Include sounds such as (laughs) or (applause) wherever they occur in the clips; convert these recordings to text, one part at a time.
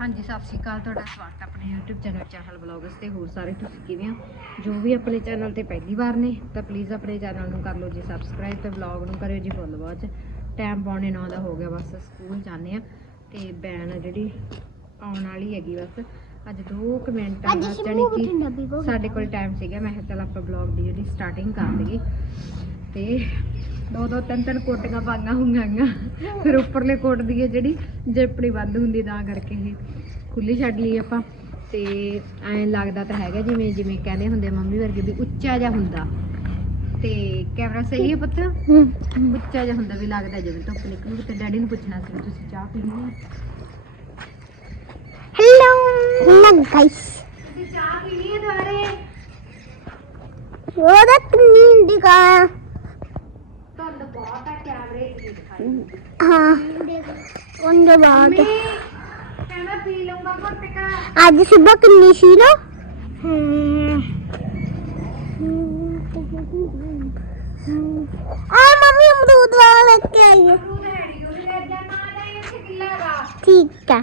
ਹਾਂਜੀ ਸਤਿ ਸ਼੍ਰੀ ਅਕਾਲ। ਤੁਹਾਡਾ ਸਵਾਗਤ ਹੈ ਆਪਣੇ YouTube ਚੈਨਲ ਚਾਹਲ ਬਲੌਗਸ ਤੇ। ਹੋਰ ਸਾਰੇ ਤੁਸੀਂ ਕਿਵੇਂ ਹੋ? ਜੋ ਵੀ ਆਪਣੇ ਚੈਨਲ ਤੇ ਪਹਿਲੀ ਵਾਰ ਨੇ ਤਾਂ ਪਲੀਜ਼ ਆਪਣੇ ਚੈਨਲ ਨੂੰ ਕਰ ਲਓ ਜੀ ਸਬਸਕ੍ਰਾਈਬ ਤੇ ਬਲੌਗ ਨੂੰ ਕਰਿਓ ਜੀ ਫੁੱਲ ਵਾਚ ਟਾਈਮ ਪੌਣੇ 9 ਦਾ ਹੋ ਗਿਆ ਬਸ ਸਕੂਲ ਜਾਂਦੇ ਆ। ਤੇ ਬੈਨ ਜਿਹੜੀ ਆਉਣ ਵਾਲੀ ਹੈਗੀ ਬਸ। ਅੱਜ 2 ਮਿੰਟ ਅੱਜ ਜਾਣੀ ਸ਼ਿਮੂ ਕਿ ਸਾਡੇ ਕੋਲ ਟਾਈਮ ਸੀਗਾ। ਮੈਂ ਕਿਹਾ ਚੱਲ ਆਪਾਂ ਬਲੌਗ ਦੀ ਜਿਹੜੀ ਸਟਾਰਟਿੰਗ ਕਰ ਲਈਏ। ਤੇ ਦੋ ਦੋ ਤਿੰਨ ਤਿੰਨ ਕੋਟੀਆਂ ਪਾਈਆਂ ਹੁੰਗਾਂਗਾ ਫਿਰ ਉੱਪਰਲੇ ਕੋਟ ਦੀ ਹੈ ਜਿਹੜੀ ਜੇਪੜੀ ਵੱਧ ਹੁੰਦੀ ਤਾਂ ਕਰਕੇ ਇਹ ਖੁੱਲੀ ਛੱਡ ਲਈ ਆਪਾਂ। ਤੇ ਐਂ ਲੱਗਦਾ ਤਾਂ ਹੈਗਾ ਜਿਵੇਂ ਜਿਵੇਂ ਕਹਿੰਦੇ ਹੁੰਦੇ ਮੰਮੀ ਵਰਗੇ ਵੀ ਉੱਚਾ ਜਿਹਾ ਹੁੰਦਾ। ਤੇ ਕੈਮਰਾ ਸਹੀ ਹੈ ਪੁੱਤ? ਉੱਚਾ ਜਿਹਾ ਹੁੰਦਾ ਵੀ ਲੱਗਦਾ ਜਿਵੇਂ ਧੁੱਪ ਨਿਕਲੂ ਤੇ ਡੈਡੀ ਨੂੰ ਪੁੱਛਣਾ ਸੀ ਤੁਸੀਂ ਚਾਹ ਪੀਣੀ ਹੈ? ਹੈਲੋ ਹੈਲੋ ਗਾਇਸ ਤੁਸੀਂ ਚਾਹ ਪੀਣੀ ਹੈ ਦੁਆਰੇ ਉਹਦਾ ਕਿੰਨੀ ਦਿਖਾ ਧੁੰਦ ਵਾਲਾ ਲੈ ਕੇ ਆਈ ਹੈ ਤੂੰ ਹੈੜੀ ਉਹਨੇ ਐਡਾ ਨਾ ਲੈ ਇੱਥੇ ਕਿੱਲਾ ਵਾ ਠੀਕ ਆ।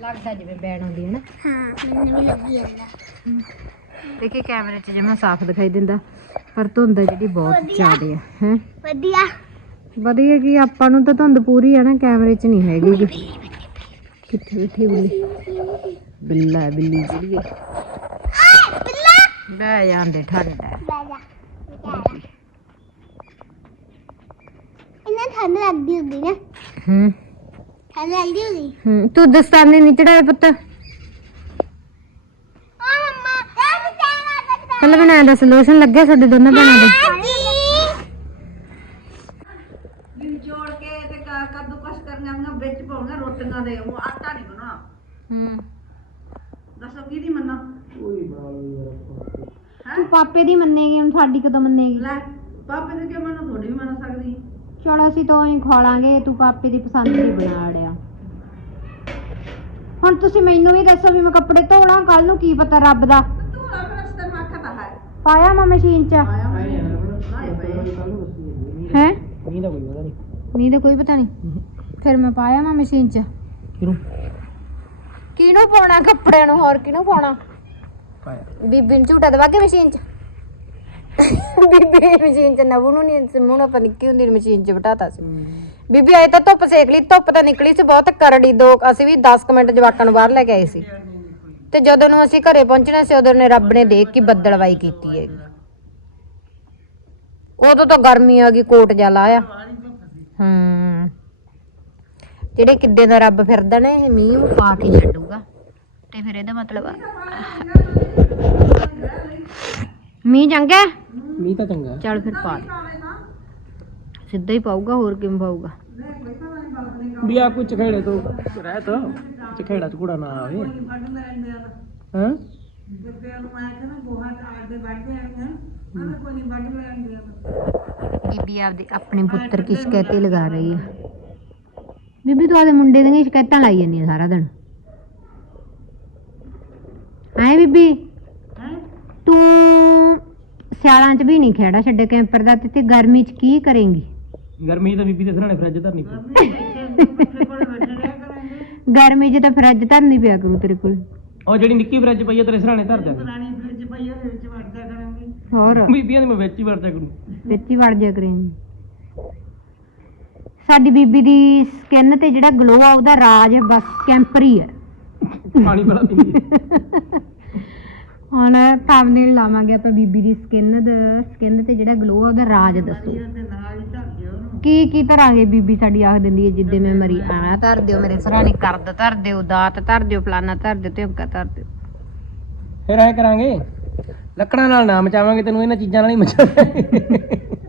ਲੱਗਦਾ ਜਿਵੇਂ ਬੈਣ ਹੁੰਦੀ ਹੈ ਨਾ। ਹਾਂ ਮੈਨੂੰ ਵੀ ਲੱਗੀ ਜਾਂਦਾ। ਦੇਖੀ ਕੈਮਰੇ 'ਚ ਜਿਵੇਂ ਸਾਫ਼ ਦਿਖਾਈ ਦਿੰਦਾ ਪਰ ਧੁੰਦ ਜਿਹੜੀ ਬਹੁਤ। ਜ਼ਿਆਦਾ ਹੈ ਹੈ। ਵਧੀਆ। ਵਧੀਆ ਕਿ ਆਪਾਂ ਨੂੰ ਤਾਂ ਧੁੰਦ ਪੂਰੀ ਹੈ ਨਾ ਕੈਮਰੇ 'ਚ ਨਹੀਂ ਹੈਗੀ ਗੀ। ਕਿੱਥੇ ਬੈਠੀ ਬਿੱਲੀ ਬਿੱਲਾ ਹੈ, ਬਿੱਲੀ ਜਿਹੜੀ ਹੈ। ਆ ਬਿੱਲਾ ਬਹਿ ਜਾਂਦੇ ਠੰਡ ਹੈ ਇਹਨਾਂ ਠੰਡ ਲੱਗਦੀ ਹੁੰਦੀ ਨਾ। ਹੂੰ। ਠੰਡ ਲੱਗਦੀ ਹੁੰਦੀ। ਹੂੰ ਤੂੰ ਦਸਤਾਨੇ ਨਹੀਂ ਚੜਾਏ ਪੁੱਤ? ਆ ਮੰਮਾ ਪਹਿਲਾਂ ਬਣਾ ਦੱਸ ਲੋਸ਼ਨ ਲੱਗਿਆ ਸਾਡੇ ਦੋਨਾਂ ਭੈਣਾਂ ਦੇ ਨਿਚੋੜ ਕੇ ਤੇ ਕ- ਕੱਦੂਕਸ ਕਰਨੀਆਂ ਉਹਨਾਂ ਵਿੱਚ ਪਾਉਣਾ ਰੋਟੀਆਂ ਦੇ ਉਹ ਆਟਾ ਨਹੀਂ ਬਣਾਉਣਾ ਹੂੰ। ਦੱਸੋ ਕਿਹਦੀ ਮੰਨਾ? ਤੂੰ ਪਾਪੇ ਦੀ ਮੰਨੇਗੀ ਹੁਣ ਸਾਡੀ ਕਦੋਂ ਮੰਨੇਗੀ? ਲੈ ਪਾਪੇ ਦੇ ਕਿਉਂ ਮੰਨੋ? ਤੁਹਾਡੀ ਵੀ ਮੰਨ ਸਕਦੀ। ਚਲ ਅਸੀਂ ਤਾਂ ਹੀ ਖਾ ਲਾਂਗੇ ਤੂੰ ਪਾਪੇ ਦੀ ਪਸੰਦ ਦੀ ਬਣਾ ਲਿਆ। ਹੁਣ ਤੁਸੀਂ ਮੈਨੂੰ ਵੀ ਦੱਸੋ ਵੀ ਮੈਂ ਕੱਪੜੇ ਧੋਲਾਂ ਕੱਲ ਨੂੰ ਕੀ ਪਤਾ ਰੱਬ ਦਾ। ਤੂੰ ਮਾਖਾ ਤਾਂ ਹੈ। ਪਾਇਆ ਮੈਂ ਮਸ਼ੀਨ 'ਚ? ਆਇਆ ਲਾਏ ਪਏ। ਹੈ? ਮੀਂਹ ਦਾ ਕੋਈ ਪਤਾ ਨਹੀਂ। ਮੀਂਹ ਦਾ ਕੋਈ ਪਤਾ ਨਹੀਂ। ਫਿਰ ਮੈਂ ਪਾਇਆ ਮੈਂ ਮਸ਼ੀਨ 'ਚ। ਕਿਉਂ ਕਿਹਨੂੰ ਪਾਉਣਾ ਕੱਪੜਿਆਂ ਨੂੰ? ਹੋਰ ਕਿਹਨੂੰ ਪਾਉਣਾ? ਪਾਇਆ। ਬੀਬੀ ਨੂੰ ਝੂਟਾ ਦਵਾ ਕੇ ਮਸ਼ੀਨ 'ਚ? ਬੀਬੀ ਮਸ਼ੀਨ 'ਚ ਨਵੂ ਨੂੰ ਨਹੀਂ ਸਿਮੂ ਨੂੰ ਆਪਾਂ ਨਿੱਕੀ ਹੁੰਦੀ ਮਸ਼ੀਨ 'ਚ ਬਿਠਾਤਾ ਸੀ। ਬੀਬੀ ਆਏ ਤਾਂ ਧੁੱਪ ਸੇਕ ਲਈ ਧੁੱਪ ਤਾਂ ਨਿਕਲੀ ਸੀ ਬਹੁਤ ਕਰੜੀ ਦੋ ਅਸੀਂ ਵੀ 10 ਕੁ ਮਿੰਟ ਜਵਾਕਾਂ ਨੂੰ ਬਾਹਰ ਲੈ ਕੇ ਆਏ ਸੀ। ਤੇ ਜਦੋਂ ਨੂੰ ਅਸੀਂ ਘਰੇ ਪਹੁੰਚਣਾ ਸੀ ਉਦੋਂ ਨੇ ਰੱਬ ਨੇ ਦੇਖ ਕੇ ਬੱਦਲਵਾਈ ਕੀਤੀ ਹੈਗੀ ਉਦੋਂ ਤਾਂ ਗਰਮੀ ਆ ਗਈ ਕੋਟ ਜਾ ਲਾਇਆ। ਹੂੰ। ਜਿਹੜੇ ਕਿੱਦੇ ਦਾ ਰੱਬ ਫਿਰਦਾ ਨੇ ਇਹ ਮੀਂਹ ਪਾ ਕੇ ਛੱਡੂਗਾ। ਤੇ ਫਿਰ ਇਹਦਾ ਮਤਲਬ ਮੀਂਹ ਚੰਗਾ? ਮੀਂਹ ਤਾਂ ਚੰਗਾ। ਚੱਲ ਫਿਰ ਪਾ ਦੇ। ਸਿੱਧਾ ਹੀ ਪਾਊਗਾ ਹੋਰ ਕਿਵੇਂ ਪਾਊਗਾ? ਵੀ ਆ ਕੋਈ ਚਖੇੜੇ ਤੋਂ ਰਹਿ ਤਾ ਚਖੇੜਾ ਚਕੂੜਾ ਨਾ ਆਵੇ। ਹਾਂ? ਬੀਬੀ ਆਪਦੇ ਆਪਣੇ ਪੁੱਤਰ ਕੀ ਸ਼ਿਕਾਇਤੇ ਲਗਾ ਰਹੀ ਹੈ ਬੀਬੀ ਤੂੰ ਆਪਦੇ ਮੁੰਡੇ ਦੀਆਂ ਸ਼ਿਕਾਇਤਾਂ ਲਾਈ ਜਾਂਦੀ ਹੈ ਸਾਰਾ ਦਿਨ। ਹੈ ਬੀਬੀ? ਤੂੰ ਸਿਆਲਾਂ 'ਚ ਵੀ ਨਹੀਂ ਖੇੜਾ ਛੱਡੇ ਕੈਂਪਰ ਦਾ ਤੇ ਤੇ ਗਰਮੀ 'ਚ ਕੀ ਕਰੇਂਗੀ? ਗਰਮੀ ਤਾਂ ਬੀਬੀ ਦੇ ਸਰਾਣੇ ਫਰਿੱਜ ਧਰਨੀ ਪਈ। ਗਰਮੀ 'ਚ ਤਾਂ ਫਰਿੱਜ ਧਰਨੀ ਪਿਆ ਕਰੂ ਤੇਰੇ ਕੋਲ। ਉਹ ਜਿਹੜੀ ਨਿੱਕੀ ਫਰਿੱਜ ਪਈ ਆ ਤੇਰੇ ਸਰਾਣੇ ਧਰ ਜਾ ਪੁਰਾਣੀ ਫ੍ਰਿਜ ਪਈ ਉਹਦੇ ਵਿੱਚ ਵੜਦਾ ਕਰਾਂਗੇ। ਹੋਰ? ਬੀਬੀਆਂ ਦੀ ਮੈਂ ਵਿੱਚ ਹੀ ਵਰਤਿਆ ਕਰੂੰ। ਵਿੱਚ ਹੀ ਵੜ ਜਾ ਕਰੇਂਗੀ। ਸਾਡੀ ਬੀਬੀ ਦੀ ਸਕਿਨ ਤੇ ਜਿਹੜਾ ਗਲੋ ਆ ਉਹਦਾ ਰਾਜ ਬਸ ਕੈਂਪਰ ਹੀ। ਪਾਣੀ ਬੜਾ ਪੀਂਦੀ ਹੈ। ਹੁਣ ਥੰਬਨੇਲ ਲਾਵਾਂਗੇ ਆਪਾਂ ਬੀਬੀ ਦੀ ਸਕਿਨ ਦਾ ਸਕਿਨ ਤੇ ਜਿਹੜਾ ਗਲੋ ਆ ਉਹਦਾ ਰਾਜ ਦੱਸੋ। ਕੀ ਕੀ ਧਰਾਂਗੇ ਬੀਬੀ ਸਾਡੀ ਆਖ ਦਿੰਦੀ ਹੈ ਜਿੱਦੇ ਮੈਂ ਮਰੀ। ਆ ਧਰ ਦਿਓ ਮੇਰੇ ਸਰਾਣੇ ਕਰਦ ਧਰ ਦਿਓ ਦਾਤ ਧਰ ਦਿਓ ਫਲਾਨਾ ਧਰ ਦਿਓ ਧਮਕਾ ਧਰ ਦਿਓ। ਫਿਰ ਐ ਕਰਾਂਗੇ ਲੱਕੜਾਂ ਨਾਲ ਨਾ ਮਚਾਵਾਂਗੇ ਤੈਨੂੰ ਇਹਨਾਂ ਚੀਜ਼ਾਂ ਨਾਲ ਹੀ ਮਚਾਵਾਂਗੇ।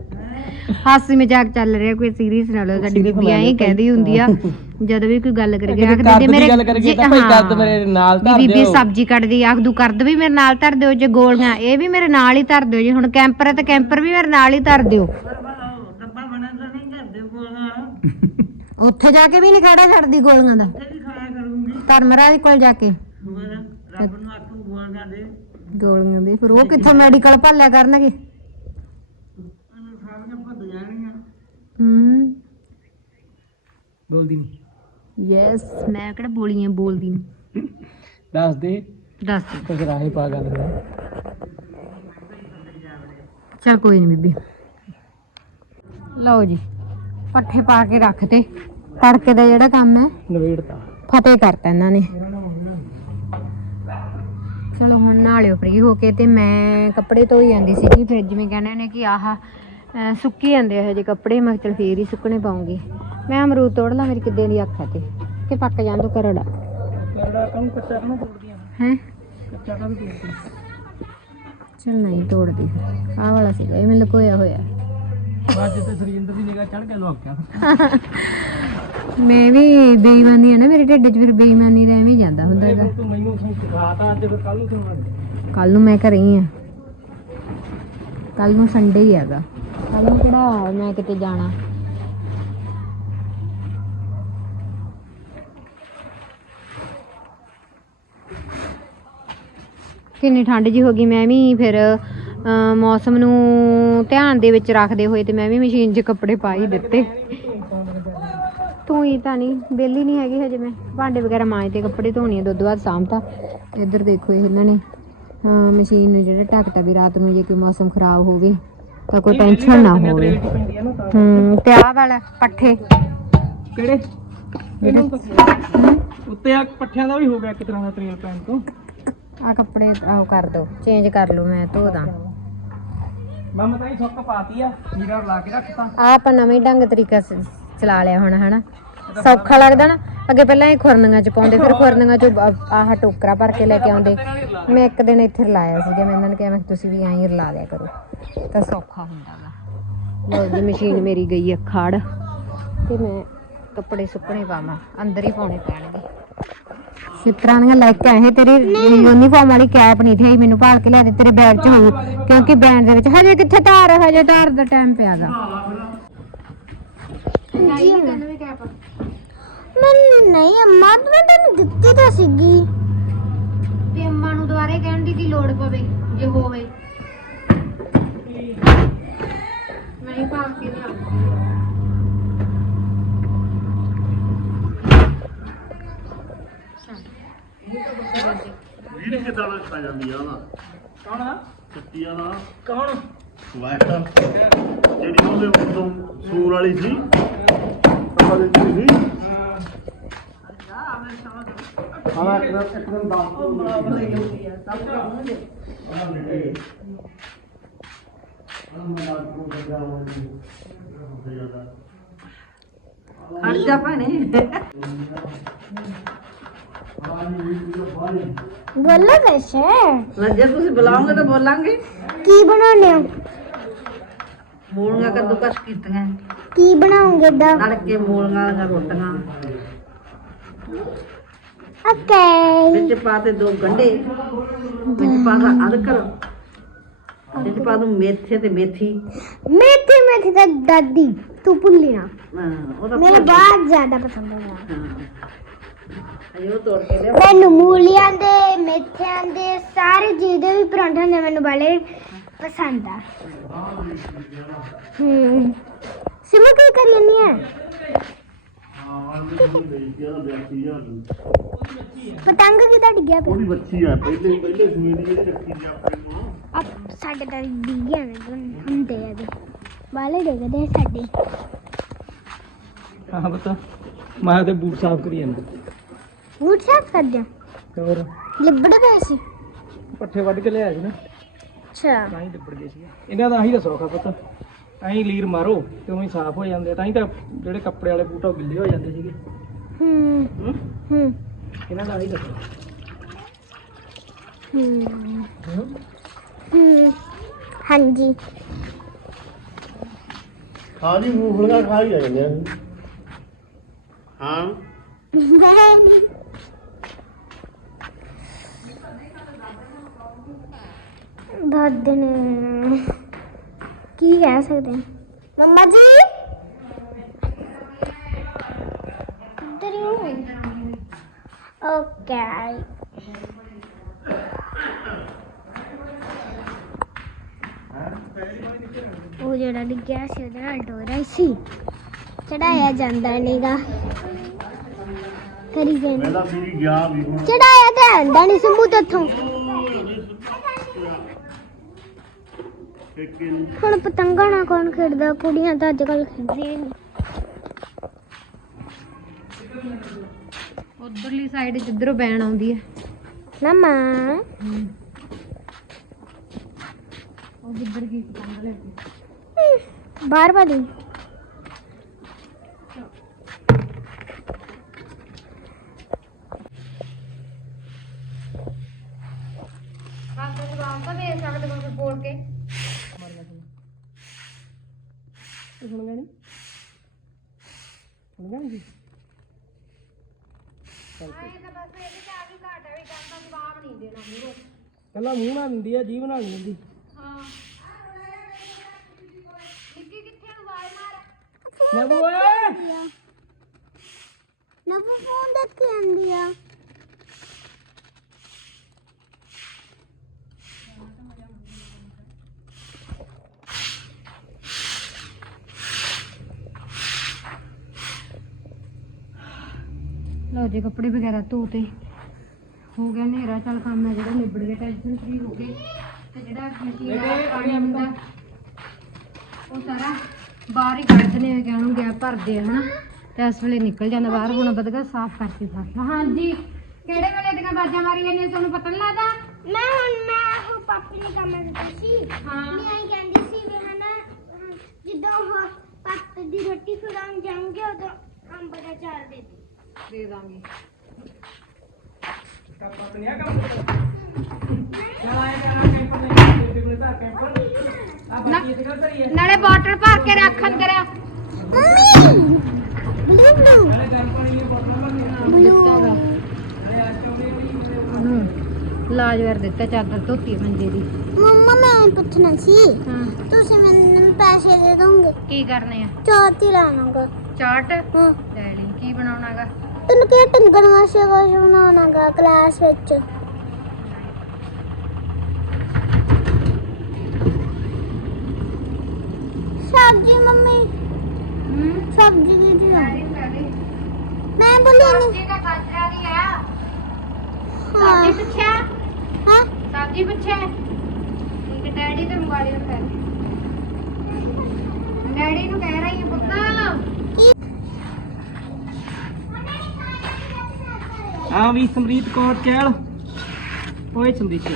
ਹਾਸੀ ਮਜ਼ਾਕ ਚੱਲ ਰਿਹਾ ਕੋਈ ਸੀਰੀਅਸ ਨਾ ਲਓ ਸਾਡੀ ਬੀਬੀ ਐਂ। ਕਹਿੰਦੀ ਹੁੰਦੀ ਆ (laughs) ਜਦ ਵੀ ਕੋਈ ਗੱਲ ਕਰੀਏ ਆਖ ਦੀ ਮੇਰੇ ਗੱਲ ਕਰੀਏ ਜੇ- ਤਾਂ ਭਾਈ ਮੇਰੇ ਨਾਲ ਧਰ ਬੀਬੀ ਦਿਓ। ਸਬਜ਼ੀ ਕੱਟਦੀ ਆਖ ਦੂ ਕਰਦ ਵੀ ਮੇਰੇ ਨਾਲ ਧਰ ਦਿਓ ਜੇ ਗੋਲੀਆਂ ਇਹ ਵੀ ਮੇਰੇ ਨਾਲ ਹੀ ਧਰ ਦਿਓ ਜੇ ਹੁਣ ਕੈਂਪਰ ਹੈ ਤਾਂ ਕੈਂਪਰ ਵੀ ਮੇਰੇ ਨਾਲ ਹੀ ਧਰ ਦਿਓ। (laughs) ਉੱਥੇ ਜਾ ਕੇ ਵੀ ਨਹੀਂ ਖਾੜਾ ਛੱਡਦੀ ਗੋਲੀਆਂ ਦਾ। ਤੇ ਵੀ ਖਾਇਆ ਕਰੂੰਗੀ। ਧਰਮਰਾਜ ਕੋਲ ਜਾ ਕੇ। ਰੱਬ ਨੂੰ ਆਖੂ ਬੋਲਦਾ ਦੇ। ਗੋਲੀਆਂ ਦੇ ਫਿਰ ਉਹ ਕਿੱਥੋਂ ਮੈਡੀਕਲ ਭਾਲਿਆ ਕਰਨਗੇ ਉਹਨੂੰ ਸਾਰੀਆਂ ਭੁੱਜ ਜਾਣੀਆਂ ਹੂੰ। ਬੋਲਦੀ ਨਹੀਂ ਯੈਸ ਮੈਂ ਕਿਹੜਾ ਬੋਲੀਆਂ ਬੋਲਦੀ ਨੂੰ। ਦੱਸ ਦੇ। ਦੱਸ ਕੁਝ ਰਾਹੇ ਪਾ ਗੱਲ ਕਰ। ਚਲ ਕੋਈ ਨਹੀਂ ਬੀਬੀ। ਲਓ ਜੀ ਪੱਠੇ ਪਾ ਕੇ ਰੱਖਤੇ ਤੜਕੇ ਦਾ ਜਿਹੜਾ ਕੰਮ ਹੈ ਨਵੇੜਤਾ ਫਤਿਹ ਕਰਤਾ ਇਹਨਾਂ ਨੇ। ਚਲੋ ਹੁਣ ਨਾਲਿਓ ਫ੍ਰੀ ਹੋ ਕੇ ਤੇ ਮੈਂ ਕੱਪੜੇ ਧੋਈ ਜਾਂਦੀ ਸੀਗੀ ਫਿਰ ਜਿਵੇਂ ਕਹਿੰਦੇ ਨੇ ਕਿ ਆਹ ਸੁੱਕੀ ਜਾਂਦੇ ਆ ਹਜੇ ਕੱਪੜੇ ਮੈਂ ਚਲ ਫੇਰ ਹੀ ਸੁੱਕਣੇ ਪਾਉਂਗੀ। ਮੈਂ ਅਮਰੂਦ ਤੋੜ ਲਾਂ ਮੇਰੀ ਕਿੱਦੇ ਦੀ ਅੱਖ ਤੇ ਕਿ ਪੱਕ ਜਾਂਦੋ ਕਰੜਾ। ਕਰੜਾ ਕੰਮ ਕੱਚਾ ਨਾ ਤੋੜਦੀਆਂ? ਹੈ? ਕੱਚਾ ਕੰਮ ਤੋੜਦੀ ਚਲ ਨਹੀਂ ਤੋੜਦੀ ਆਹ ਵਾਲਾ ਸੀਗਾ ਇਹ ਮੈਂ ਲੁਕੋਇਆ ਹੋਇਆ। ਬਾਅਦ ਤੇ ਸੁਰਿੰਦਰ ਦੀ ਨਿਗਾਹ ਚੜ ਕੇ ਲੋਕ ਗਿਆ ਮੈਂ ਵੀ ਬੇਈਮਾਨੀ ਹੈ ਨਾ ਮੇਰੇ ਢਿੱਡ 'ਚ ਫਿਰ ਬੇਈਮਾਨੀ ਦਾ ਐਵੇਂ ਜਾਂਦਾ ਹੁੰਦਾ ਹੈਗਾ। ਤੂੰ ਮੈਨੂੰ ਸਿਖਾਤਾ ਅੱਜ ਫਿਰ ਕੱਲ ਨੂੰ ਕਿਉਂ ਕੱਲ ਨੂੰ ਮੈਂ ਘਰੇ ਹੀ ਆ। ਕੱਲ ਨੂੰ ਸੰਡੇ ਹੀ ਹੈਗਾ। ਕੱਲ ਨੂੰ ਕਿਹੜਾ ਮੈਂ ਕਿਤੇ ਜਾਣਾ। ਕਿੰਨੀ ਠੰਡ ਜੀ ਹੋ ਗਈ, ਮੈਂ ਵੀ ਫਿਰ ਮੌਸਮ ਨੂੰ ਧਿਆਨ ਦੇ ਵਿੱਚ ਰੱਖਦੇ ਹੋਏ ਤੇ ਮੈਂ ਵੀ ਮਸ਼ੀਨ 'ਚ ਕੱਪੜੇ ਪਾ ਹੀ ਦਿੱਤੇ। ਤੂੰ ਹੀ ਤਾਂ ਨਹੀਂ ਬੇਲੀ ਨਹੀਂ ਹੈਗੀ ਹਜੇ ਮੈਂ। ਭਾਂਡੇ ਵਗੈਰਾ ਮਾਂਜਦੇ ਕੱਪੜੇ ਧੋਣੇ ਦੁੱਧ ਬਾਅਦ ਸਾਂਭਤਾ ਤੇ। ਇੱਧਰ ਦੇਖੋ ਇਹਨਾਂ ਨੇ ਹਾਂ ਮਸ਼ੀਨ ਨੂੰ ਜਿਹੜਾ ਢੱਕਤਾ ਵੀ ਰਾਤ ਨੂੰ ਜੇ ਕੋਈ ਮੌਸਮ ਖਰਾਬ ਹੋਵੇ। ਤਾਂ ਕੋਈ ਟੈਨਸ਼ਨ ਨਾ ਹੋਵੇ। ਹੂੰ ਤੇ ਆਹ ਵਾਲਾ ਪੱਠੇ। ਕਿਹੜੇ? ਇਹਨੂੰ ਉੱਤੇ ਆ ਪੱਠਿਆਂ ਦਾ ਵੀ ਹੋ ਗਿਆ ਇੱਕ ਤਰ੍ਹਾਂ ਦਾ ਤੇਲ ਪੈਣ ਤੋਂ। ਆ ਕੱਪੜੇ ਆਹ ਕਰ ਦੋ ਚੇਂਜ ਕਰ ਲਓ ਮੈਂ ਧੋ ਦਾਂ। ਮੈਂ ਤਾਂ ਹੀ ਸੁੱਕ ਪਾਤੀ ਆ ਨੀਰਾ ਲਾ ਕੇ ਰੱਖਤਾ। ਆ ਆਪਾਂ ਨਵੇਂ ਢੰਗ ਤਰੀਕਾ ਸ- ਚਲਾ ਲਿਆ ਹੁਣ ਹਨਾ? ਸੌਖਾ ਲੱਗਦਾ ਨਾ। ਅੱਗੇ ਪਹਿਲਾਂ ਇਹ ਖੁਰਨੀਆਂ ਚ ਪਾਉਂਦੇ ਫਿਰ ਖੁਰਨੀਆਂ ਚ ਆਹ ਟੋਕਰਾ ਭਰ ਕੇ ਲੈ ਕੇ ਆਉਂਦੇ। ਮੈਂ ਇੱਕ ਦਿਨ ਇੱਥੇ ਰਲਾਇਆ ਸੀਗਾ ਮੈਂ ਇਹਨਾਂ ਨੂੰ ਕਿਹਾ ਮੈਂ ਤੁਸੀਂ ਵੀ ਐਂ ਰਲਾ ਲਿਆ ਕਰੋ। ਤਾਂ ਸੌਖਾ ਹੁੰਦਾ ਗਾ ਲਓ ਜੀ ਮਸ਼ੀਨ ਮੇਰੀ ਗਈ ਆ ਖੜ। ਤੇ ਮੈਂ ਕੱਪੜੇ ਸੁੱਕਣੇ ਪਾਵਾਂ ਅੰਦਰ ਹੀ ਪਾਉਣੇ ਪੈਣਗੇ। ਛਿੱਤਰਾਂ ਦੀਆਂ ਲੈ ਕੇ ਆਏ ਤੇਰੀ ਯੂਨੀਫਾਰਮ ਵਾਲੀ ਕੈਪ ਨਹੀਂ ਥਈ ਮੈਨੂੰ ਭਾਲ ਕੇ ਲਿਆ ਦੇ ਤੇਰੇ ਬੈਗ 'ਚ ਹੋਊ। ਕਿਉਂਕਿ ਬੈਗ ਦੇ ਵਿੱਚ ਹਜੇ ਕਿੱਥੇ ਤਾਰ ਹਜੇ ਤਾਰ ਦਾ ਟਾਈਮ ਪਿਆਗਾ ਮੈਂ ਨਹੀਂ ਅੰਮਾ ਮੈਂ ਤੈਨੂੰ ਦਿੱਤੀ ਤਾਂ ਸੀਗੀ। ਤੇ ਅੰਮਾ ਨੂੰ ਦੁਬਾਰੇ ਕਹਿਣ ਦੀ ਕੀ ਲੋੜ ਪਵੇ ਜੇ ਹੋਵੇ। ਨਹੀਂ ਪਾ ਕੇ ਲਿਆ ਵੀਰ ਕਿਦਾਂ ਨਾਲ ਖਾ ਜਾਂਦੀ ਆ ਨਾ। ਕੌਣ ਆ? ਚੱਟੀਆਂ ਨਾ। ਕੌਣ? ਵਾਈਟ ਜਿਹੜੀ ਉਹਦੇ ਉਦੋਂ ਸੂਰ ਵਾਲੀ ਸੀ। ਆਪਾਂ ਦੇ ਸੀ ਹਾਂ ਇੱਕ ਇੱਕਦਮ ਦਾਸ ਹਟ ਜਾ ਭੈਣੇ ਤੁਸੀਂ ਬੁਲਾਓਗੇ ਤਾਂ ਬੋਲਾਂਗੇ। ਕੀ ਬਣਾਉਣੇ ਮੂਲੀਆਂ ਕੱਦੂਕਸ ਕੀਤੀਆਂ। ਕੀ ਬਣਾਉਂਗੇ ਦਾ ਤੜਕੇ ਮੂਲੀਆਂ ਵਾਲੀਆਂ ਰੋਟੀਆਂ। ਓਕੇ। ਵਿੱਚ ਪਾ ਤੇ ਦੋ ਗੰਢੇ। ਵਿੱਚ ਪਾ ਦਾ ਅਦਰਕ। ਵਿੱਚ ਪਾ ਦੂੰ ਮੇਥੇ ਤੇ ਮੇਥੀ। ਮੇਥੀ ਮੇਥੀ ਤਾਂ ਦਾਦੀ ਤੂੰ ਭੁੱਲੀ ਨਾ ਹਾਂ, ਉਹਦਾ ਜ਼ਿਆਦਾ ਪਸੰਦ ਹੈ। ਹਾਂ ਅਯੋ ਤੋੜ ਕੇ ਲਿਆ ਮੈਨੂੰ ਮੂਲੀਆਂ ਦੇ ਮੇਥਿਆਂ ਦੇ ਸਾਰੇ ਜਿਹਦੇ ਵੀ ਪਰੌਂਠੇ ਹੁੰਦੇ ਮੈਨੂੰ ਬੜੇ ਪਸੰਦ ਆ ਹੂੰ ਸਿਮਾ ਕੀ ਕਰੀ ਜਾਂਦੀ ਹੈ ਪਤੰਗ ਕਿਦਾਂ ਡਿੱਗਿਆ ਪਿਆ ਉਹਦੀ ਬੱਚੀ ਆ ਪਹਿਲੇ ਪਹਿਲੇ ਸੂਈ ਦੀ ਜਿਹੜੀ ਰੱਖੀ ਸੀ ਆਪਣੇ ਕੋਲ ਆ ਸਾਡੇ ਤਾਂ ਡਿੱਗਿਆ ਨੇ ਹੁੰਦੇ ਆ ਦੇ ਵਾਲੇ ਡਿੱਗਦੇ ਆ ਸਾਡੇ ਹਾਂ ਬਤਾ ਮੈਂ ਤੇ ਬੂਟ ਸਾਫ਼ ਕਰੀ ਜਾਂਦਾ ਬੂਟ ਸਾਫ਼ ਕਰਦੇ ਆ ਹੋਰ ਲਿਬੜੇ ਪਏ ਸੀ ਪੱਠੇ ਵੱਢ ਕੇ ਲਿਆਇਆ ਸੀ ਨਾ ਅੱਛਾ। ਤਾਂ ਹੀ ਲਿਬੜ ਗਏ ਸੀ ਇਹਨਾਂ ਦਾ ਆਹੀ ਤਾਂ ਸੌਖਾ ਪਤਾ। ਐਂ ਲੀਰ ਮਾਰੋ ਤੇ ਉਵੇਂ ਹੀ ਸਾਫ਼ ਹੋ ਜਾਂਦੇ ਆ। ਤਾਂ ਹੀ ਤਾਂ ਜਿਹੜੇ ਕੱਪੜੇ ਵਾਲੇ ਬੂਟ ਉਹ ਗਿੱਲੇ ਹੋ ਜਾਂਦੇ ਸੀਗੇ। ਹੂੰ। ਹੂੰ? ਹੂੰ। ਇਹਨਾਂ ਦਾ ਆਹੀ ਦੱਸੋ ਹੂੰ। ਹੂੰ? ਹੂੰ। ਹਾਂਜੀ। ਹਾਂ ਜੀ ਮੂੰਗਫਲੀਆਂ ਖਾ ਹੀ ਜਾਂਦੇ ਆ। ਹਾਂ। (laughs) ਨਹੀਂ। ਦਾਦੇ ਨੇ। ਕੀ ਕਹਿ ਸਕਦੇ? ਮੰਮਾ ਜੀ? ਇੱਧਰ ਹੀ ਹੋ ਓਕੇ ਉਹ ਜਿਹੜਾ ਡਿੱਗਿਆ ਸੀ ਉਹਦੇ ਡੋਰਾ ਸੀ। ਚੜਾਇਆ ਜਾਂਦਾ ਨਹੀਂਗਾ। ਕਰੀ ਜਾਂਦੀ ਚੜਾਇਆ ਤਾਂ ਆਂਦਾ ਨਹੀਂ ਸੰਭੂ ਤੇਥੋਂ ਇੱਕ ਨੂੰ ਹੁਣ ਪਤੰਗਾ ਨਾਲ ਕੌਣ ਖੇਡਦਾ? ਕੁੜੀਆਂ ਤਾਂ ਅੱਜ ਕੱਲ ਖੇਡਦੀਆਂ ਨਹੀਂ। ਉਧਰਲੀ ਸਾਈਡ ਜਿੱਧਰੋਂ ਬੈਣ ਆਉਂਦੀ ਹੈ। ਨਾ ਮਾਂ ਉਹ ਜਿੱਧਰ ਕੀ ਪਤੰਗ ਲੈ ਕੇ। ਬਾਹਰ ਵਾਲੀ ਬਸ ਜਵਾਬ ਤਾਂ ਦੇ ਸਕਦੇ ਹੋ ਫਿਰ ਬੋਲ ਕੇ ਸੁਣ ਗਏ ਨਹੀਂ ਸੁਣ ਗਏ ਨਹੀਂ ਇਹ ਤਾਂ ਬਸ ਇਹਦੇ ਚ ਆ ਗਈ ਘਾਟ ਹੈ ਵੀ ਕਹਿੰਦਾ ਜਵਾਬ ਨਹੀਂ ਦੇਣਾ ਮੂੰਹੋਂ ਕੱਲਾ ਮੂੰਹ ਨਾਲ ਦਿੰਦੀ ਆ ਜੀਭ ਨਾਲ ਨਹੀਂ ਦਿੰਦੀ ਹਾਂ। ਨਿੱਕੀ ਕਿੱਥੇ ਨੂੰ ਵਾਲ ਮਾਰ ਨਬੂ ਓਏ! ਨਵੂ ਫੋਨ ਦੇਖ ਕੇ ਆਂਦੀ ਆ। ਲਓ ਜੀ ਕੱਪੜੇ ਵਗੈਰਾ ਧੋਤੇ ਹੋ ਗਿਆ ਹਨੇਰਾ ਚੱਲ ਕੰਮ ਹੈ ਜਿਹੜਾ ਨਿਬੜ ਗਿਆ ਟੈਨਸ਼ਨ ਫ੍ਰੀ ਹੋ ਗਏ। ਤੇ ਜਿਹੜਾ ਮਸ਼ੀਨ ਦਾ ਪਾਣੀ ਹੁੰਦਾ ਉਹ ਸਾਰਾ ਬਾਹਰ ਹੀ ਕੱਢ ਦਿੰਦੇ ਆ ਕਹਿਣੂ ਗਿਆ ਭਰਦੇ ਆ ਹਨਾ। ਤੇ ਇਸ ਵੇਲੇ ਨਿਕਲ ਜਾਂਦਾ ਬਾਹਰ ਹੁਣ ਬਦਗਾ ਸਾਫ਼ ਕਰਕੇ ਸਾਫ਼ ਹਾਂਜੀ ਕਿਹੜੇ ਵੇਲੇ ਦੀਆਂ ਬਾਜਾਂ ਮਾਰੀ ਜਾਂਦੀਆਂ ਤੁਹਾਨੂੰ ਪਤਾ ਨਹੀਂ ਲੱਗਦਾ? ਮੈਂ ਹੁਣ ਮੈਂ ਉਹ ਪਾਪੀ ਨੇ ਕੰਮ ਕੀਤਾ ਸੀ। ਹਾਂ। ਮੈਂ ਆਈ ਕਹਿੰਦੀ ਸੀ ਵੀ ਹਨਾ ਜਦੋਂ ਉਹ ਪਾਪੇ ਦੀ ਰੋਟੀ ਖਵਾਉਣ ਜਾਵਾਂਗੇ ਉਦੋਂ ਅੰਬ ਦਾ ਚਾਰ ਦੇ ਦੇ। ਦੇ ਦਾਂਗੇ। ਕਾਪਾ ਤੇ ਨਹੀਂ ਆ ਕੰਮ ਚਲ ਆਏ ਕਰਾਂ ਕੈਂਪਰ ਨੇ ਬੇਬੀ ਕੋਲੇ ਤਾਂ ਕੈਂਪਰ ਆ ਬਾਕੀ ਇਹ ਗੱਲ ਧਰੀ ਹੈ ਨਾਲੇ ਬਾਟਲ ਭਰ ਕੇ ਰੱਖ ਅੰਦਰ ਮੰਮੀ ਬਲੂ ਬਲੂ ਨਾਲੇ ਗਰਮ ਪਾਣੀ ਦੀ ਬੋਤਲ ਭਰ ਦੇਣਾ ਬਲੂ ਨਾਲੇ ਆ ਚੌੜੇ ਵੀ ਲਾਜਵਰ ਦਿੱਤਾ ਚਾਦਰ ਧੋਤੀ ਮੰਜੇ ਦੀ। ਮੰਮਾ ਮੈਂ ਪੁੱਛਣਾ ਸੀ। ਹਾਂ। ਤੁਸੀਂ ਮੈਨੂੰ ਪੈਸੇ ਦੇ ਦੋਗੇ? ਕੀ ਕਰਨੇ ਆ? ਚੌਥੀ ਲਾਣਾਗਾ ਚਾਟ? ਹਾਂ। ਡੈਡੀ ਕੀ ਬਣਾਉਣਾਗਾ ਤੈਨੂੰ ਕਿਹਾ ਟੰਗਣ ਵਾਸਤੇ ਕੁਝ ਬਣਾਉਣਾਗਾ ਕਲਾਸ ਵਿੱਚ। ਸਬਜ਼ੀ ਮੰਮੀ ਹੂੰ? ਸਬਜ਼ੀ ਦੀ ਦੀ ਮੈਂ ਬੋਲੀ ਨਹੀਂ ਸਬਜ਼ੀ ਦਾ ਗਾਜਰਾਂ ਦੀ ਆ? ਹਾਂ। ਸਬਜ਼ੀ ਪੁੱਛਿਆ? ਹਾਂ। ਸਬਜ਼ੀ ਪੁੱਛਿਆ? ਹੈ ਡੈਡੀ ਤੇ ਮੋਬਾਈਲ ਨੂੰ ਕਰ ਡੈਡੀ ਨੂੰ ਕਹਿ ਰਹੀ ਹੈ ਪੁੱਤ। ਹਾਂ ਵੀ ਸਮਰੀਤ ਕੌਰ ਚਹਿਲ ਓਏ ਸਮਰੀਤ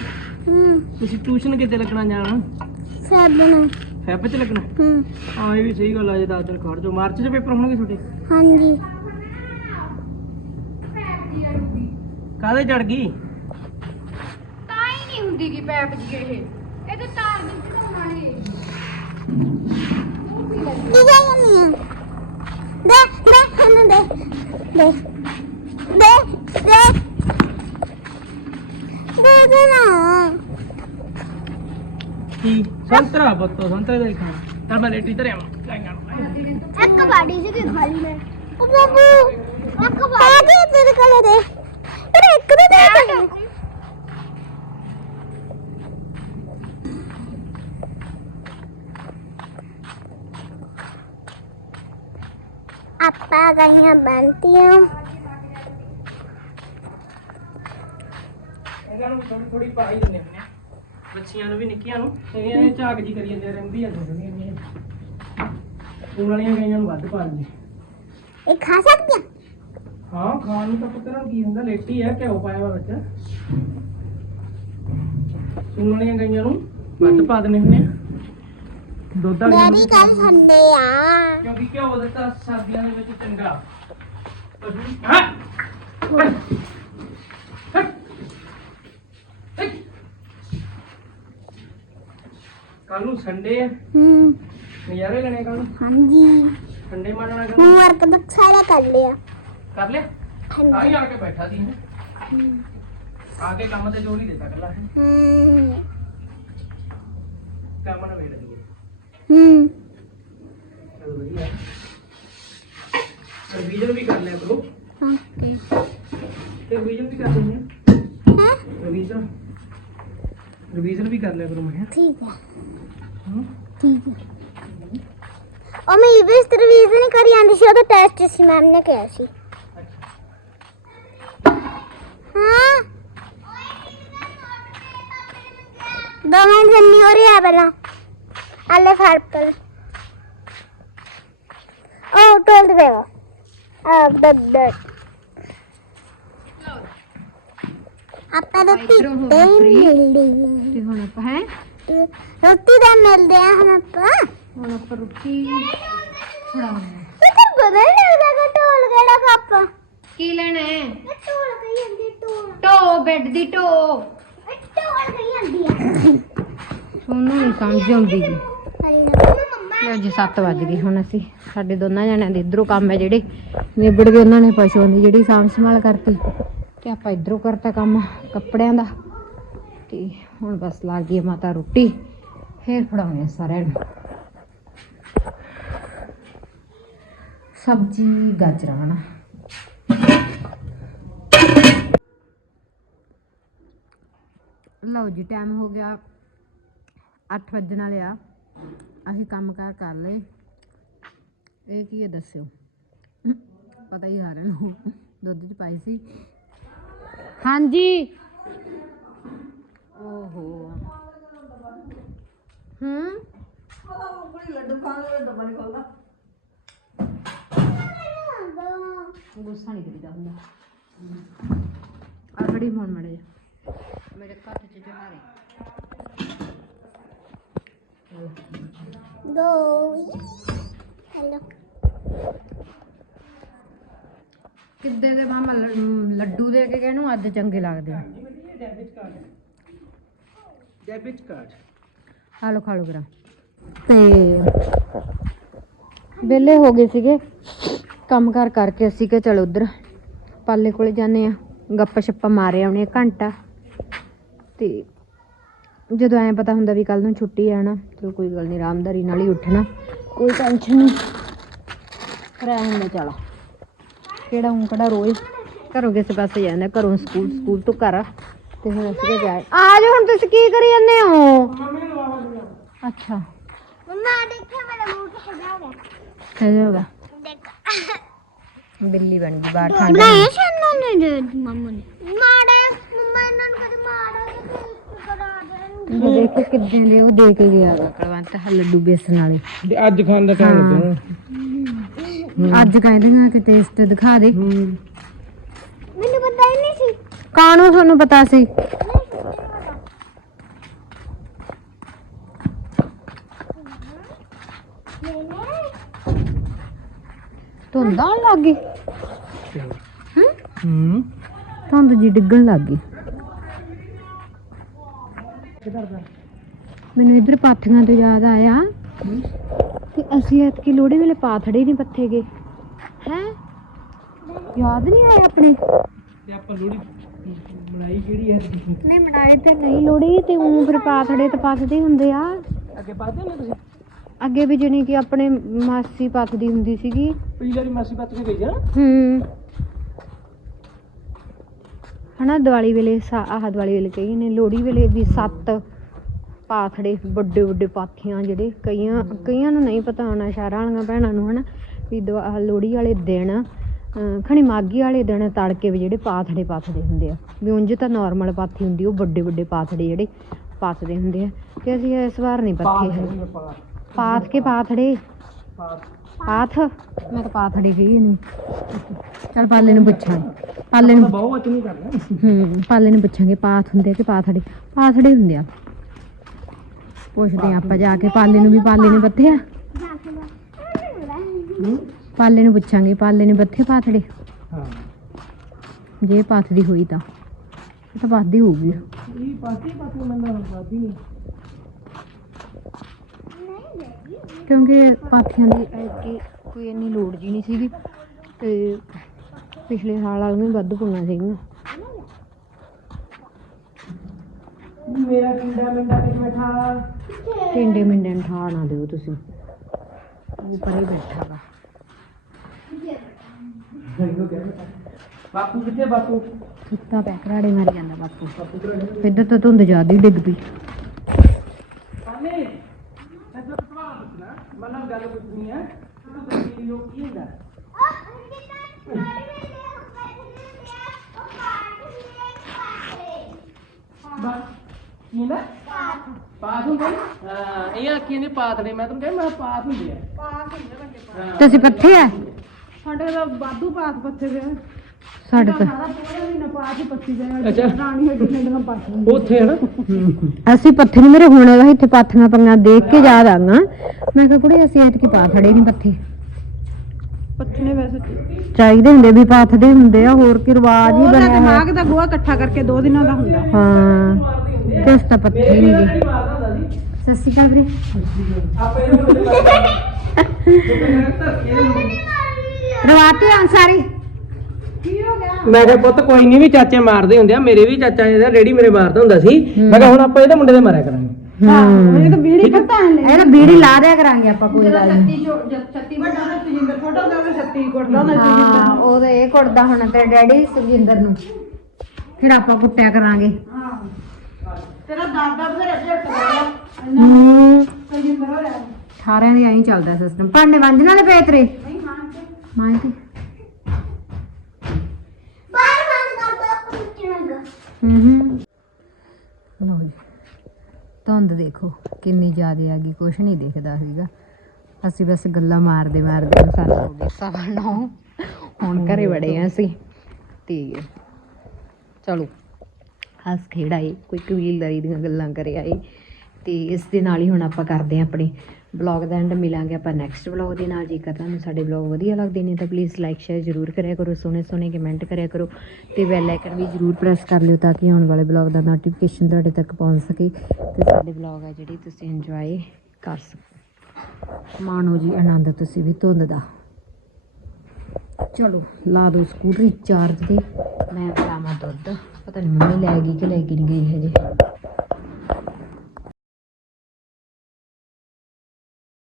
ਹੂੰ। ਤੁਸੀਂ ਟਿਊਸ਼ਨ ਕਿਤੇ ਲੱਗਣਾ ਜਾਣਾ? ਸਾਬਣ ਫੈਬ ਚ ਲੱਗਣਾ? ਹੂੰ। ਇਹ ਵੀ ਸਹੀ ਗੱਲ ਆ ਜੇ 10 ਦਿਨ ਖੜ ਜਾਓ। ਮਾਰਚ ਚ ਪੇਪਰ ਹੋਣਗੇ ਤੁਹਾਡੇ? ਹਾਂਜੀ। ਕਾਹਦੇ ਚੜ ਗਈ? ਤਾਂ ਹੀ ਨਹੀਂ ਹੁੰਦੀ ਕੀ ਪੈਪ ਜੀ ਇਹ। ਇਹ ਤੇ ਤਾਰ ਦੀ ਚੜਾਉਣਾ ਨੇ ਨਹੀਂ ਦੇ ਦੇ ਹਨ ਦੇ ਦੇ। ਦੇ ਦੇ ਦੇ ਦੇ ਨਾ ਕੀ ਸੰਤਰਾ ਬੱਤੋ ਸੰਤਰੇ ਦਾ ਹੀ ਖਾਣਾ ਤਾਂ ਮੈਂ ਲੇਟੀ ਧਰਿਆ ਵਾਂ ਲੈ ਜਾਣਾ ਇੱਕ ਬਾੜੀ ਸੀ ਕਿ ਖਾਲੀ ਮੈਂ ਉਹ ਬਾਬੂ ਇੱਕ ਬਾੜੀ ਦੇ ਤੇਰੇ ਕੋਲ ਦੇ ਪਰ ਇਹਨਾਂ ਨੂੰ ਥੋੜੀ ਥੋੜੀ ਪਾਈ ਦਿੰਦੇ ਹੁੰਦੇ ਆ। ਬੱਚੀਆਂ ਨੂੰ ਵੀ ਨਿੱਕੀਆਂ ਨੂੰ। ਇਹ ਇਹ ਝਾਕ ਜੀ ਕਰੀ ਜਾਂਦੇ ਰਹਿੰਦੀਆਂ ਜਾਂਦੀਆਂ ਉਹਨਾਂ ਵਾਲੀਆਂ ਗਾਈਆਂ ਨੂੰ ਵੱਧ ਪਾ ਦਿੰਦੇ। ਇਹ ਖਾ ਸਕਦੀਆਂ? ਹਾਂ ਖਾਣ ਨੂੰ ਤਾਂ ਪੁੱਤਰ ਕੀ ਹੁੰਦਾ ਲੇਟੀ ਹੈ ਘਿਓ ਪਾਇਆ ਵਾ ਵਿੱਚ। ਸੂਣ ਵਾਲੀਆਂ ਗਾਈਆਂ ਨੂੰ ਵੱਧ ਪਾ ਦਿੰਦੇ ਹੁੰਦੇ ਆ। ਦੁੱਧ ਵਾਲੀਆਂ ਨੂੰ ਮੇਰੀ ਗੱਲ ਸੁਣਦੇ ਆ। ਕਿਉਂਕਿ ਘਿਓ ਦਿੱਤਾ ਸਰਦੀਆਂ ਦੇ ਵਿੱਚ ਚੰਗਾ। ਹਾਂ। ਕੱਲ ਨੂੰ ਸੰਡੇ ਆ ਹੂੰ ਨਜ਼ਾਰੇ ਲੈਣੇ ਕੱਲ ਨੂੰ ਹਾਂਜੀ ਸੰਡੇ ਮਾਣਨਾ ਕੱਲ ਹੁਣ ਵਰਕ ਦਾ ਸਾਰਾ ਕਰ ਲਿਆ ਕਰ ਲਿਆ ਹਾਂਜੀ ਆ ਹੀ ਆ ਕੇ ਬੈਠਾ ਸੀ ਆ ਕੇ ਕੰਮ ਤੇ ਜੋਰ ਹੀ ਦਿੱਤਾ ਕੱਲਾ ਹੂੰ ਕੰਮ ਨਾ ਵੇੜ ਦਈਏ ਹੂੰ ਚਲ ਵਧੀਆ ਰਿਵੀਜ਼ਨ ਵੀ ਕਰ ਲਿਆ ਕਰੋ ਓਕੇ ਤੇ ਰਿਵੀਜ਼ਨ ਵੀ ਕਰ ਲੈਂਦੇ ਆ ਹਾਂ ਰਿਵੀਜ਼ਨ ਰਿਵੀਜ਼ਨ ਵੀ ਕਰ ਲਿਆ ਕਰੋ ਮੈਂ ਕਿਹਾ। ਠੀਕ ਹੈ ਹਮ? ਠੀਕ ਹੈ ਉਹ ਮੈਂ ਇਸ ਰਿਵੀਜ਼ਨ ਕਰੀ ਆਂਦੀ ਸੀ ਉਹਦਾ ਟੈਸਟ ਸੀ ਮੈਮ ਨੇ ਕਿਹਾ ਸੀ। ਹਾਂ? ਦਮਨ ਜੰਨੀ ਹੋ ਰਹੀ ਬਲਾ alle farpel oh told me ah bad ਆਪਾਂ ਰੋਟੀ ਇੱਧਰੋਂ ਹੋ ਤੇ ਤੇ ਹੁਣ ਆਪਾਂ ਹੈ? ਰੋਟੀ ਦਾ ਮਿਲਦੇ ਆ ਹੁਣ ਆਪਾਂ। ਹੁਣ ਆਪਾਂ ਰੋਟੀ ਫੜਾਉਣੀ ਤੇ ਬਦਲ ਲੱਗਦਾ ਢੋਲ ਕਿਹੜਾ ਕੱਪ ਕੀ ਲੈਣਾ ਹੈ? ਢੋਲ ਕਹੀ ਜਾਂਦੀ ਢੋਲ। ਢੋ ਬੈੱਡ ਦੀ ਢੋ। ਢੋਲ ਕਹੀ ਜਾਂਦੀ ਆ। ਉਹਨੂੰ ਨਹੀਂ ਸਮਝ ਆਉਂਦੀ ਮੰਮਾ ਲਓ ਜੀ 7 ਵੱਜ ਗਏ ਹੁਣ ਅਸੀਂ। ਸਾਡੇ ਦੋਨਾਂ ਜਣਿਆਂ ਦੇ ਇਧਰੋਂ ਕੰਮ ਹੈ ਜਿਹੜੇ। ਨਿਬੜ ਗਏ ਉਹਨਾਂ ਨੇ ਪਸ਼ੂਆਂ ਦੀ ਜਿਹੜੀ ਸਾਂਭ ਸੰਭਾਲ ਕਰਤੀ। ਤੇ ਆਪਾਂ ਇਧਰੋਂ ਕਰਤਾ ਕੰਮ ਕੱਪੜਿਆਂ ਦਾ। ਤੇ ਹੁਣ ਬਸ ਲਾ ਗਈ ਮਾਤਾ ਰੋਟੀ, ਫੇਰ ਫੜਾਉਣੇ ਸਾਰਿਆਂ ਨੂੰ। ਸਬਜੀ, ਗਾਜਰਾਂ ਹਨਾ ਲਓ ਜੀ, ਟਾਈਮ ਹੋ ਗਿਆ 8 ਵਜਣ ਵਾਲੇ ਆ। ਅਸੀਂ ਕੰਮ ਕਾਰ ਕਰ ਲਏ। ਇਹ ਕੀ ਹੈ ਦੱਸਿਓ? ਪਤਾ ਹੀ ਸਾਰਿਆਂ ਨੂੰ, ਦੁੱਧ ਚ ਪਾਈ ਸੀ। ਹਾਂਜੀ ਓਹੋ। ਹੂੰ? ਲੱਡੂ ਖਾਣ ਨੂੰ ਡੱਬਾ ਨਹੀਂ ਖੋਲਦਾ ਗੁੱਸਾ ਨਹੀਂ ਕਰੀਦਾ ਹੁੰਦਾ। ਆ ਖੜੀ ਹੋਣ ਮੜੇ ਮੇਰੇ ਹੱਥ ਚ ਜਹਾਰੇ ਦੋ। ਹੈਲੋ। ਕਿੱਦੇ ਦੇ ਮਾਮਾ ਲੱਡੂ ਦੇ ਕੇ ਕਹਿਣੂ ਅੱਜ ਚੰਗੇ ਲੱਗਦੇ ਆ? ਡੈਬਿਟ ਕਾਰਡ ਡੈਬਿਟ ਕਾਰਡ ਖਾ ਲਓ ਕਰਾ ਤੇ ਵਿਹਲੇ ਹੋ ਗਏ ਸੀਗੇ। ਕੰਮ ਕਾਰ ਕਰਕੇ ਅਸੀਂ ਕਿ ਚਲੋ ਉਧਰ ਪਾਲੇ ਕੋਲੇ ਜਾਂਦੇ ਆ ਗੱਪ ਛੱਪਾ ਮਾਰੇ ਆਉਣੇ ਘੰਟਾ। ਤੇ ਜਦੋਂ ਐਂ ਪਤਾ ਹੁੰਦਾ ਵੀ ਕੱਲ ਨੂੰ ਛੁੱਟੀ ਆ ਨਾ, ਚਲੋ ਕੋਈ ਗੱਲ ਨਹੀਂ, ਆਰਾਮਦਾਰੀ ਨਾਲ ਹੀ ਉੱਠਣਾ। ਕੋਈ ਟੈਨਸ਼ਨ ਨਹੀਂ। ਕਰਾ ਹੁੰਦਾ ਚਲਾ। ਕਿਹੜਾ ਹੁਣ ਕਿਹੜਾ ਰੋਜ਼ ਘਰੋਂ ਕਿਸੇ ਪਾਸੇ ਜਾਂਦਾ ਘਰੋਂ ਸਕੂਲ ਸਕੂਲ ਤੋਂ ਘਰ ਤੇ ਹੁਣ ਅਸੀਂ ਕਿ ਜਾਏ। ਆ ਜਾਓ ਹੁਣ ਤੁਸੀਂ ਕੀ ਕਰੀ ਜਾਂਦੇ ਹੋ? ਅੱਛਾ। ਮੰਮਾ ਦੇਖਿਆ ਮੇਰਾ ਮੂੰਹ ਕਿੱਥੇ ਜਾ ਗਿਆ ਸਹੀ ਹੋਗਾ ਦੇਖ। ਬਿੱਲੀ ਬਣ ਗਈ ਬਾਹਰ ਠੰਡ ਬਣਾਇਆ ਸੀ ਇਹਨਾਂ ਨੇ ਦੇ ਮੰਮਾ ਨੇ? ਮਾੜੇ ਮੰਮਾ ਇਹਨਾਂ ਨੂੰ ਕਦੇ ਮਾੜਾ ਦੇਖੋ ਕਿੱਦਾਂ ਦੇ ਉਹ ਦੇ ਕੇ ਗਿਆ। ਵਾ ਕਲਵੰਤ ਲੱਡੂ ਬੇਸਣ ਵਾਲੇ ਅੱਜ ਖਾਣ ਦਾ ਟਾਈਮ ਹਾਂ। ਲੱਗਿਆ ਅੱਜ ਕਹਿੰਦੇ ਨਾ ਕਿ ਟੇਸਟ ਦਿਖਾ ਦੇ। ਮੈਨੂੰ ਪਤਾ ਕਾਹਨੂੰ ਤੁਹਾਨੂੰ ਪਤਾ ਸੀ? ਧੁੰਦ ਆਉਣ ਲੱਗ ਗਈ। ਹੂੰ? ਧੁੰਦ ਜੀ ਡਿੱਗਣ ਲੱਗ ਗਈ। ਮੈਨੂੰ ਇਧਰ ਪਾਥੀਆਂ ਤੋਂ ਯਾਦ ਆਇਆ ਕਿ ਅਸੀਂ ਐਤਕੀ ਲੋਹੜੀ ਵੇਲੇ ਪਾਥੜੇ ਨਹੀਂ ਪੱਥੇ ਗਏ। ਹੈ? ਯਾਦ ਨਹੀਂ ਆਇਆ ਆਪਣੇ? ਤੇ ਆਪਾਂ ਲੋੜੀ ਬਣਾਈ ਕਿਹੜੀ ਹੈ ਨਹੀਂ ਮੜਾਈ ਤੇ ਨਹੀਂ ਲੋਹੜੀ ਤੇ ਉਹ ਫਿਰ ਪਾਥੜੇ ਤੇ ਪੱਥਦੇ ਹੁੰਦੇ ਆ। ਅੱਗੇ ਪਾਦੇ ਨੇ ਤੁਸੀਂ? ਅੱਗੇ ਵੀ ਜਣੀ ਕਿ ਆਪਣੇ ਮਾਸੀ ਪੱਥਦੀ ਹੁੰਦੀ ਸੀਗੀ। ਪਿਛਲੀ ਵਾਰੀ ਮਾਸੀ ਪੱਤ ਕੇ ਗਈ ਆ ਹੂੰ। ਹਨਾ ਦੀਵਾਲੀ ਵੇਲੇ ਆਹ ਦੀਵਾਲੀ ਵੇਲੇ ਕਹੀ ਨੇ ਲੋਹੜੀ ਵੇਲੇ ਵੀ ਸੱਤ ਪਾਥੜੇ ਵੱਡੇ ਵੱਡੇ ਪਾਥੀਆਂ ਜਿਹੜੇ ਕਈਆਂ ਕਈਆਂ ਨੂੰ ਨਹੀਂ ਪਤਾ ਹੋਣਾ ਸ਼ਹਿਰਾਂ ਵਾਲੀਆਂ ਭੈਣਾਂ ਨੂੰ ਹਨਾ ਵੀ ਲੋਹੜੀ ਵਾਲੇ ਦਿਨ ਖਣੀ ਮਾਗੀ ਵਾਲੇ ਦਿਨ ਤੜਕੇ ਵੀ ਜਿਹੜੇ ਪਾਥੜੇ ਪਾਥਦੇ ਹੁੰਦੇ ਆ ਵੀ ਉਂਝ ਤਾਂ ਨਾਰਮਲ ਪਾਥੀ ਹੁੰਦੀ ਉਹ ਵੱਡੇ ਵੱਡੇ ਪਾਥੜੇ ਜਿਹੜੇ ਪਾਥਦੇ ਹੁੰਦੇ ਆ ਤੇ ਅਸੀਂ ਇਸ ਵਾਰ ਨਹੀਂ ਪੱਥੇ ਹੈ ਪਾਥ ਕੇ ਪਾਥੜੇ? ਪਾਥ। ਮੈਂ ਤਾਂ ਪਾਥੜੇ ਗਈ ਨਹੀਂ ਚਲ ਪਾਲੇ ਨੂੰ ਪੁੱਛਾਂਗੇ ਪਾਲੇ ਨੂੰ ਬਹੁਤ ਅੱਛ ਨਹੀਂ ਕਰਨਾ ਹੂੰ ਪਾਲੇ ਨੂੰ ਪੁੱਛਾਂਗੇ ਪਾਥ ਹੁੰਦੇ ਆ ਕਿ ਪਾਥੜੇ? ਪਾਥੜੇ ਹੁੰਦੇ ਆ। ਪੁੱਛਦੇ ਆ ਆਪਾਂ ਜਾ ਕੇ ਪਾਲੇ ਨੂੰ ਵੀ ਪਾਲੇ ਨੇ ਬੱਥਿਆ ਜਾ ਕੇ ਬਾ ਪਾਲੇ ਨੂੰ ਪੁੱਛਾਂਗੇ ਪਾਲੇ ਨੇ ਬੱਥੇ ਪਾਥੜੇ। ਹਾਂ। ਜੇ ਪਾਥਦੀ ਹੋਈ ਤਾਂ ਇਹ ਤਾਂ ਪਾਥਦੀ ਹੋਊਗੀ ਇਹ ਪਾਤੀ ਪਾਤੀ ਮੰਨਾ ਪਾਤੀ ਨਹੀਂ। ਕਿਉਂਕਿ ਪਾਥੀਆਂ ਦੀ ਐਤਕੀ ਕੋਈ ਇੰਨੀ ਲੋੜ ਜੀ ਨਹੀਂ ਸੀਗੀ ਤੇ ਪਿਛਲੇ ਸਾਲ ਵਾਲੀਆਂ ਵੱਧ ਪਈਆਂ ਸੀਗੀਆਂ। ਮੇਰਾ ਕਿੰਡਾ ਮਿੰਡਾ ਵਿੱਚ ਬੈਠਾ। ਟਿੰਡੇ ਮਿੰਡੇ ਨੂੰ ਠਾ ਨਾ ਦਿਓ ਤੁਸੀਂ। ਉਹ ਪਰੇ ਬੈਠਾ ਵਾ ਬਾਪੂ ਕਿੱਥੇ ਬਾਪੂ? ਸੁੱਤਾ ਪੈ ਘਰਾੜੇ ਮਾਰੀ ਜਾਂਦਾ ਬਾਪੂ। ਇੱਧਰ ਤਾਂ ਧੁੰਦ ਜ਼ਿਆਦਾ ਹੀ ਡਿੱਗ ਪਈ। ਪਾਲੇ ਮੈਂ ਤਾਂ ਸਵਾਲ ਪੁੱਛਣਾ ਮਨਾਂ ਗੱਲ ਪੁੱਛਣੀ ਹੈ ਤੂੰ ਦੱਸੀ ਲੋਕ ਕੀ ਹੁੰਦਾ? ਉਹ ਜਿੱਦਾਂ ਨਾੜੀ ਵੇਲੇ ਉਹ ਪੈਸੇ ਉਹ ਕਾਟ ਕੀ ਹੁੰਦਾ? ਪਾਸ ਹੁੰਦੇ ਨੇ? ਹਾਂ ਇਹ ਆਖੀ ਨੇ ਪਾਤ ਨੇ ਮੈਂ ਤੁਹਾਨੂੰ ਕਿਹਾ ਮੈਂ ਪਾਸ ਹੁੰਦੇ ਆ। ਤੁਸੀਂ ਪੱਥੇ ਆ? ਸਾਡੇ ਦਾ ਵਾਧੂ ਪਾਸ ਪੱਥੇ ਦੇ ਸਾਡੇ ਤਾਂ ਸਾਰਾ ਪੂਰਾ ਮਹੀਨਾ ਪਾਸ ਹੀ ਪੱਤੀ ਦੇ ਅੱਛਾ। ਰਾਣੀ ਹੱਡੀ ਨੇ ਪਾਸ ਉੱਥੇ ਹੈ ਨਾ? ਅਸੀਂ ਪੱਥੇ ਨਹੀਂ ਮੇਰੇ ਹੁਣੇ ਵਾ ਇੱਥੇ ਪਾਥੀਆਂ ਪੰਗਾ ਦੇਖ ਕੇ ਯਾਦ ਆਗਾ ਮੈਂ ਕਿਹਾ ਕੁੜੇ ਅਸੀਂ ਐਤਕੀ ਪਾ ਖੜੇ ਨਹੀਂ ਪੱਥੇ। ਪੱਥੇ ਨੇ ਵੈਸੇ ਚਾਹੀਦੇ ਹੁੰਦੇ ਵੀ ਪਾਥਦੇ ਹੁੰਦੇ ਆ ਹੋਰ ਕੀ ਰਿਵਾਜ ਹੀ ਉਹਦਾ ਬਣਿਆ ਹੋਇਆ। ਦਿਮਾਗ ਦਾ ਗੋਹਾ ਇਕੱਠਾ ਕਰਕੇ ਦੋ ਦਿਨਾਂ ਦਾ ਹੁੰਦਾ। ਹਾਂ ਕਿਸ ਤਾਂ ਪੱਥੇ ਹੀ ਨਹੀਂ ਗਏ। ਸਤਿ ਸ਼੍ਰੀ ਅਕਾਲ ਵੀਰੇ। ਆਪੇ ਇਹਨੂੰ (laughs) ਰਵਾਤੇ ਅੰਸਾਰੀ। ਮੈਂ ਕਿਹਾ ਪੁੱਤ ਕੋਈ ਨਹੀਂ ਵੀ ਚਾਚੇ ਮਾਰਦੇ ਹੁੰਦੇ ਆ ਮੇਰੇ ਵੀ ਚਾਚਾ ਇਹਦਾ ਡੈਡੀ ਮੇਰੇ ਮਾਰਦਾ ਹੁੰਦਾ ਸੀ। ਮੈਂ ਕਿਹਾ ਹੁਣ ਆਪਾਂ ਇਹਦੇ ਮੁੰਡੇ ਦੇ ਮਾਰਿਆ ਕਰਾਂਗੇ। ਹੂੰ ਇਹ ਤਾਂ ਬੀੜੀ ਪਤਾ ਹੈ ਲੈ ਇਹਦਾ ਬੀੜੀ ਲਾ ਦਿਆ ਕਰਾਂਗੇ ਆਪਾਂ ਕੋਈ ਗੱਲ ਨਹੀਂ ਛੱਤੀ ਵੱਡਾ ਨਾ ਤਜਿੰਦਰ ਛੋਟਾ ਹੁੰਦਾ ਉਹ ਛੱਤੀ ਕੁੱਟਦਾ ਹੁੰਦਾ ਹਾਂ ਉਹਦਾ ਇਹ ਕੁੱਟਦਾ ਹੋਣਾ ਤੇਰੇ ਡੈਡੀ ਸੁਖਜਿੰਦਰ ਨੂੰ। ਫਿਰ ਆਪਾਂ ਕੁੱਟਿਆ ਕਰਾਂਗੇ। ਤੇਰਾ ਦਾਦਾ ਬਥੇਰੇ ਝੱਟ ਗਿਆ ਹੂੰ। ਤਜਿੰਦਰ ਹੋ। ਰਿਹਾ ਸਾਰਿਆਂ ਦੇ ਐਂ ਚੱਲਦਾ ਸਿਸਟਮ ਭਾਂਡੇ ਵਾਂਝਣ ਵਾਲੇ ਪਏ ਤੇਰੇ? ਨਹੀਂ ਮਾਂ ਤੇ ਮਾਂ ਤੇ ਬਾਹਰ ਬੰਦ ਕਰ ਦੋ ਆਪਾਂ ਪੁੱਛਣਾਗਾ ਹੂੰ ਹੂੰ ਲਓ ਜੀ। ਧੁੰਦ ਦੇਖੋ ਕਿੰਨੀ ਜ਼ਿਆਦੇ ਆ ਗਈ ਕੁਛ ਨਹੀਂ ਦਿਖਦਾ ਸੀਗਾ। ਅਸੀਂ ਬਸ ਗੱਲਾਂ ਮਾਰਦੇ ਮਾਰਦੇ ਨੂੰ ਸਾਨੂੰ ਹੋ ਗਏ ਸਵਾ ਨੌ। ਹੁਣ ਘਰੇ ਵੜੇ ਆ ਅਸੀਂ। ਤੇ ਚਲੋ ਹੱਸ ਖੇਡਾਏ ਕੋਈ ਕਬੀਲਦਾਰੀ ਦੀਆਂ ਗੱਲਾਂ ਕਰੇ ਆਏ। ਤੇ ਇਸ ਦੇ ਨਾਲ ਹੀ ਹੁਣ ਆਪਾਂ ਕਰਦੇ ਹਾਂ ਆਪਣੇ ਬਲੌਗ ਦਾ ਐਂਡ ਮਿਲਾਂਗੇ ਆਪਾਂ ਨੈਕਸਟ ਬਲੌਗ ਦੇ ਨਾਲ। ਜੇਕਰ ਤੁਹਾਨੂੰ ਸਾਡੇ ਬਲੌਗ ਵਧੀਆ ਲੱਗਦੇ ਨੇ ਤਾਂ ਪਲੀਜ਼ ਲਾਈਕ ਸ਼ੇਅਰ ਜ਼ਰੂਰ ਕਰਿਆ ਕਰੋ, ਸੋਹਣੇ ਸੋਹਣੇ ਕਮੈਂਟ ਕਰਿਆ ਕਰੋ ਤੇ ਬੈਲ ਆਈਕਨ ਵੀ ਜ਼ਰੂਰ ਪ੍ਰੈਸ ਕਰ ਲਿਓ ਤਾਂ ਕਿ ਆਉਣ ਵਾਲੇ ਬਲੌਗ ਦਾ ਨੋਟੀਫਿਕੇਸ਼ਨ ਤੁਹਾਡੇ ਤੱਕ ਪਹੁੰਚ ਸਕੇ ਤੇ ਸਾਡੇ ਬਲੌਗ ਆ ਜਿਹੜੀ ਤੁਸੀਂ ਇੰਜੋਏ ਕਰ ਸਕੋ। ਮਾਣੋ ਜੀ, ਆਨੰਦ ਤੁਸੀਂ ਵੀ ਧੁੰਦ ਦਾ ਚਲੋ, ਲਾ ਦਿਓ ਸਕੂਟਰੀ ਚਾਰਜ ਤੇ। ਮੈਂ ਪਲਾਵਾਂ ਦੁੱਧ। ਪਤਾ ਨਹੀਂ ਮੰਮੀ ਲੈ ਗਈ ਕਿ ਲੈ ਕੇ ਨਹੀਂ ਗਈ ਹਜੇ।